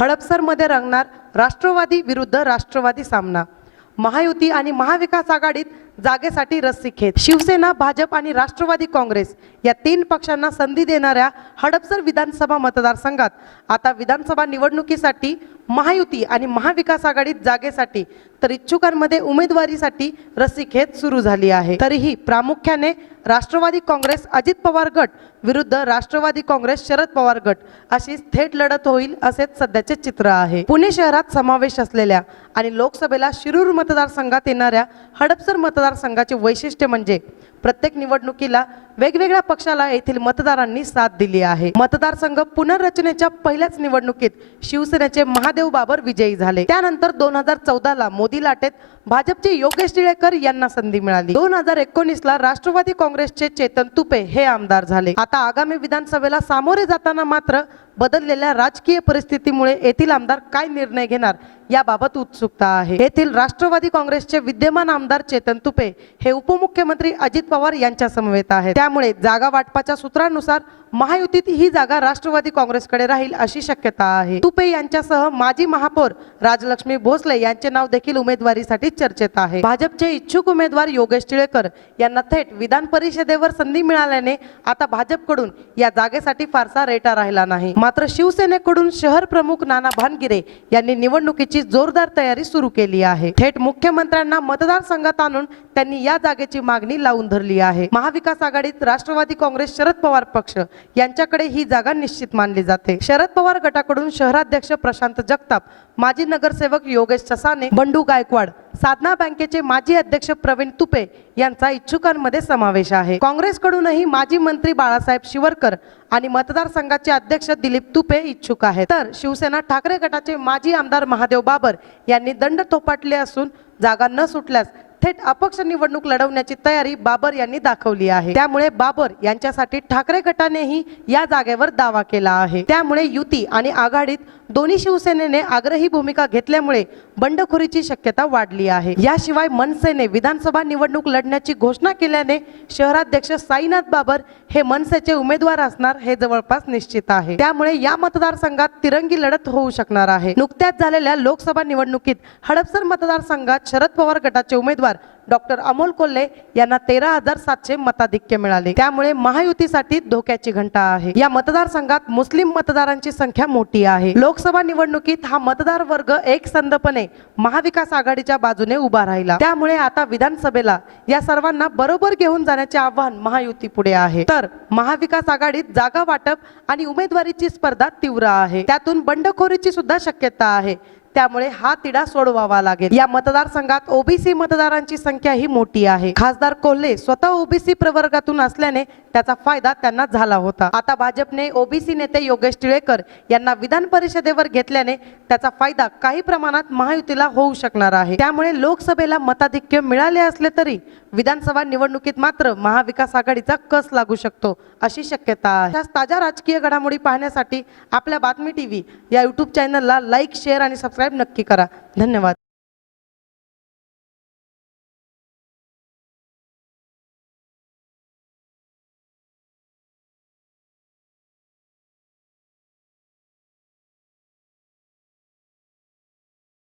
हडपसरमध्ये रंगणार राष्ट्रवादी विरुद्ध राष्ट्रवादी सामना. महायुती आणि महाविकास आघाडीत जागेसाठी रस्सीखेच शिवसेना भाजप आणि राष्ट्रवादी काँग्रेस या तीन पक्षांना संधी देणाऱ्या हडपसर विधानसभा मतदारसंघात आता विधानसभा निवडणुकीसाठी महायुती आणि महाविकास आघाडीत जागेसाठी तर इच्छुकांमध्ये उमेदवारीसाठी रस्सीखेच सुरू झाली आहे. तरीही प्रामुख्याने राष्ट्रवादी काँग्रेस अजित पवार गट विरुद्ध राष्ट्रवादी काँग्रेस शरद पवार गट अशी थेट लढत होईल असेच सध्याचे चित्र आहे. पुणे शहरात समावेश असलेल्या आणि लोकसभेला शिरूर मतदारसंघात येणाऱ्या हडपसर मतदारसंघाचे वैशिष्ट्य म्हणजे प्रत्येक निवडणुकीला वेगवेगळ्या पक्षाला येथील मतदारांनी साथ दिली आहे. मतदारसंघ पुनर्रचनेच्या पहिल्याच निवडणुकीत शिवसेनेचे महादेव बाबर विजयी झाले. त्यानंतर दोन हजार चौदाला मोदी लाटेत भाजपचे योगेश टिळेकर यांना संधी मिळाली. दोन हजार एकोणीसला राष्ट्रवादी काँग्रेसचे चेतन तुपे हे आमदार झाले. आता आगामी विधानसभेला सामोरे जाताना मात्र बदललेल्या राजकीय परिस्थितीमुळे येथील आमदार काय निर्णय घेणार याबाबत उत्सुकता आहे. येथील राष्ट्रवादी काँग्रेसचे विद्यमान आमदार चेतन तुपे हे उपमुख्यमंत्री अजित पवार यांच्या समवेत आहेत. त्यामुळे जागा वाटपाच्या सूत्रानुसार महायुतीत ही जागा राष्ट्रवादी काँग्रेसकडे राहील अशी शक्यता आहे. तुपे यांच्यासह माजी महापौर राजलक्ष्मी भोसले यांचे नाव देखील उमेदवारीसाठी चर्चेत आहे. भाजपचे इच्छुक उमेदवार योगेश टिळेकर यांना थेट विधान परिषदेवर संधी मिळाल्याने आता भाजपकडून या जागेसाठी फारसा रेटा राहिला नाही. मात्र शिवसेनेकडून शहर प्रमुख नाना भानगिरे यांनी निवडणुकीची जोरदार तयारी सुरू केली आहे. थेट मुख्यमंत्र्यांना मतदारसंघात आणून त्यांनी या जागेची मागणी लावून धरली आहे. महाविकास आघाडीत राष्ट्रवादी काँग्रेस शरद पवार पक्ष यांच्याकडे ही जागा निश्चित मानली जाते. शरद पवार गटाकडून शहराध्यक्ष प्रशांत जगताप माजी नगरसेवक योगेश ससाने बंडू गायकवाड साधना बँकेचे माजी अध्यक्ष प्रवीण तुपे यांचा इच्छुकांमध्ये समावेश आहे. काँग्रेसकडूनही माजी मंत्री बाळासाहेब शिवरकर आणि मतदारसंघाचे अध्यक्ष दिलीप तुपे इच्छुक आहेत. तर शिवसेना ठाकरे गटाचे माजी आमदार महादेव बाबर यांनी दंड थोपाटले असून जागा न सुटल्यास थेट अपक्ष निवडणूक लढवण्याची तयारी बाबर यांनी दाखवली आहे. त्यामुळे बाबर यांच्यासाठी ठाकरे गटानेही या जागेवर दावा केला आहे. त्यामुळे युती आणि आघाडीत दोन्ही शिवसेनेने आग्रही भूमिका घेतल्यामुळे बंडखोरीची शक्यता वाढली आहे. याशिवाय मनसेने विधानसभा निवडणूक लढण्याची घोषणा केल्याने शहराध्यक्ष साईनाथ बाबर हे मनसेचे उमेदवार असणार हे जवळपास निश्चित आहे. त्यामुळे या मतदारसंघात तिरंगी लढत होऊ शकणार आहे. नुकत्याच झालेल्या लोकसभा निवडणुकीत हडपसर मतदारसंघात शरद पवार गटाचे उमेदवार डॉक्टर अमोल कोल्हे यांना तेरा हजार सातशे मताधिक्य मिळाले. त्यामुळे महायुतीसाठी धोक्याची घंटा आहे. या मतदारसंघात मुस्लिम मतदारांची संख्या मोठी आहे. लोकसभा निवडणुकीत हा मतदार वर्ग एकसंधपणे महाविकास आघाडीच्या बाजूने उभा राहिला. त्यामुळे आता विधानसभेला या सर्वांना बरोबर घेऊन जाण्याचे आव्हान महायुती पुढे आहे. तर महाविकास आघाडीत जागा वाटप आणि उमेदवारीची स्पर्धा तीव्र आहे. त्यातून बंडखोरीची सुद्धा शक्यता आहे. त्यामुळे हा तिढा सोडवावा लागेल. या मतदारसंघात ओबीसी मतदारांची संख्या ही मोठी आहे. खासदार कोल्हे स्वतः ओबीसी प्रवर्गातून असल्याने त्याचा फायदा त्यांना झाला होता. आता भाजपने ओबीसी नेते योगेश टिळेकर यांना विधान परिषदेवर घेतल्याने त्याचा फायदा काही प्रमाणात महायुतीला होऊ शकणार आहे. त्यामुळे लोकसभेला मताधिक्य मिळाले असले तरी विधानसभा निवडणुकीत मात्र महाविकास आघाडीचा कस लागू शकतो अशी शक्यता आहे. ताज्या राजकीय घडामोडी पाहण्यासाठी आपल्या बातमी टीव्ही या युट्यूब चॅनलला लाईक शेअर आणि सबस्क्राईब नक्की करा. धन्यवाद.